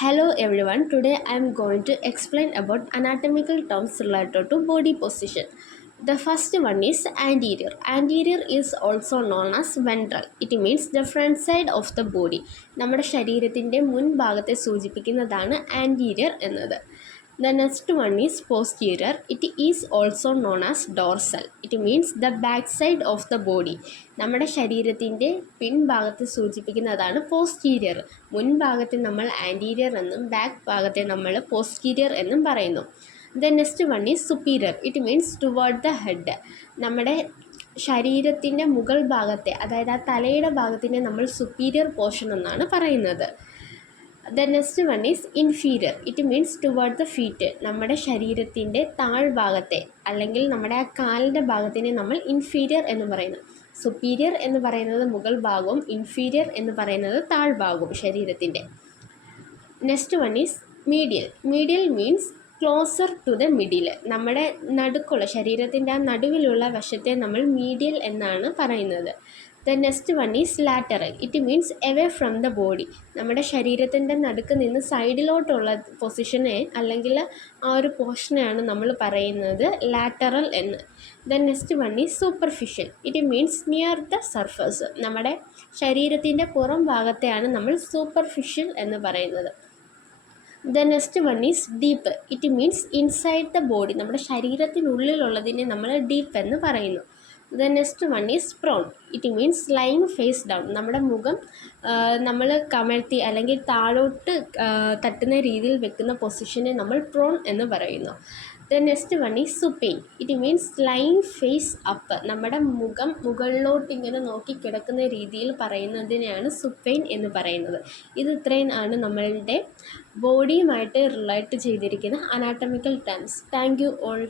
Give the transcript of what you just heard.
Hello everyone, today I am going to explain about anatomical terms related to body position. The first one is anterior. Anterior is also known as ventral. It means the front side of the body. നമ്മുടെ ശരീരത്തിൻ്റെ മുൻഭാഗത്തെ സൂചിപ്പിക്കുന്നതാണ് anterior എന്നത്. The next one is posterior. It is also known as dorsal. It means the back side of the body. നമ്മുടെ ശരീരത്തിൻ്റെ പിൻഭാഗത്ത് സൂചിപ്പിക്കുന്നതാണ് posterior. മുൻഭാഗത്തെ നമ്മൾ anterior എന്നും ബാക്ക് ഭാഗത്തെ നമ്മൾ പോസ്റ്റീരിയർ എന്നും പറയുന്നു. The next one is superior. It means toward the head. നമ്മുടെ ശരീരത്തിൻ്റെ മുകൾ ഭാഗത്തെ, അതായത് ആ തലയുടെ ഭാഗത്തിനെ നമ്മൾ സുപ്പീരിയർ പോർഷൻ എന്നാണ് പറയുന്നത്. The next one is inferior. It means toward the feet. നമ്മുടെ ശരീരത്തിൻ്റെ താഴ്ഭാഗത്തെ അല്ലെങ്കിൽ നമ്മുടെ ആ കാലിൻ്റെ ഭാഗത്തിനെ നമ്മൾ ഇൻഫീരിയർ എന്ന് പറയുന്നു. സുപ്പീരിയർ എന്ന് പറയുന്നത് മുകൾ ഭാഗവും ഇൻഫീരിയർ എന്ന് പറയുന്നത് താഴ്ഭാഗവും ശരീരത്തിൻ്റെ. Next one is medial. Medial means closer to the middle. നമ്മുടെ നടുക്കുള്ള ശരീരത്തിൻ്റെ ആ നടുവിലുള്ള വശത്തെ നമ്മൾ മീഡിയൽ എന്നാണ് പറയുന്നത്. The next one is lateral. It means away from the body. നമ്മുടെ ശരീരത്തിൻ്റെ നടുക്ക് നിന്ന് സൈഡിലോട്ടുള്ള പൊസിഷനെ അല്ലെങ്കിൽ ആ ഒരു പോർഷനെയാണ് നമ്മൾ പറയുന്നത് ലാറ്ററൽ എന്ന്. The next one is superficial. It means near the surface. നമ്മുടെ ശരീരത്തിൻ്റെ പുറം ഭാഗത്തെയാണ് നമ്മൾ സൂപ്പർഫിഷ്യൽ എന്ന് പറയുന്നത്. The next one is deep. It means inside the body. നമ്മുടെ ശരീരത്തിനുള്ളിലുള്ളതിനെ നമ്മൾ ഡീപ്പ് എന്ന് പറയുന്നു. The next one is prone. It means lying face down. നമ്മുടെ മുഖം നമ്മൾ കമഴ്ത്തി അല്ലെങ്കിൽ താഴോട്ട് തട്ടുന്ന രീതിയിൽ വെക്കുന്ന പൊസിഷനെ നമ്മൾ പ്രോൺ എന്ന് പറയുന്നു. The next one is supine. It means lying face up. നമ്മുടെ മുഖം മുകളിലോട്ട് ഇങ്ങനെ നോക്കി കിടക്കുന്ന രീതിയിൽ പറയുന്നതിനെയാണ് supine എന്ന് പറയുന്നത്. ഇത് ഇത്രയും ആണ് നമ്മളുടെ ബോഡിയുമായിട്ട് റിലേറ്റ് ചെയ്തിരിക്കുന്ന anatomical terms. Thank you all.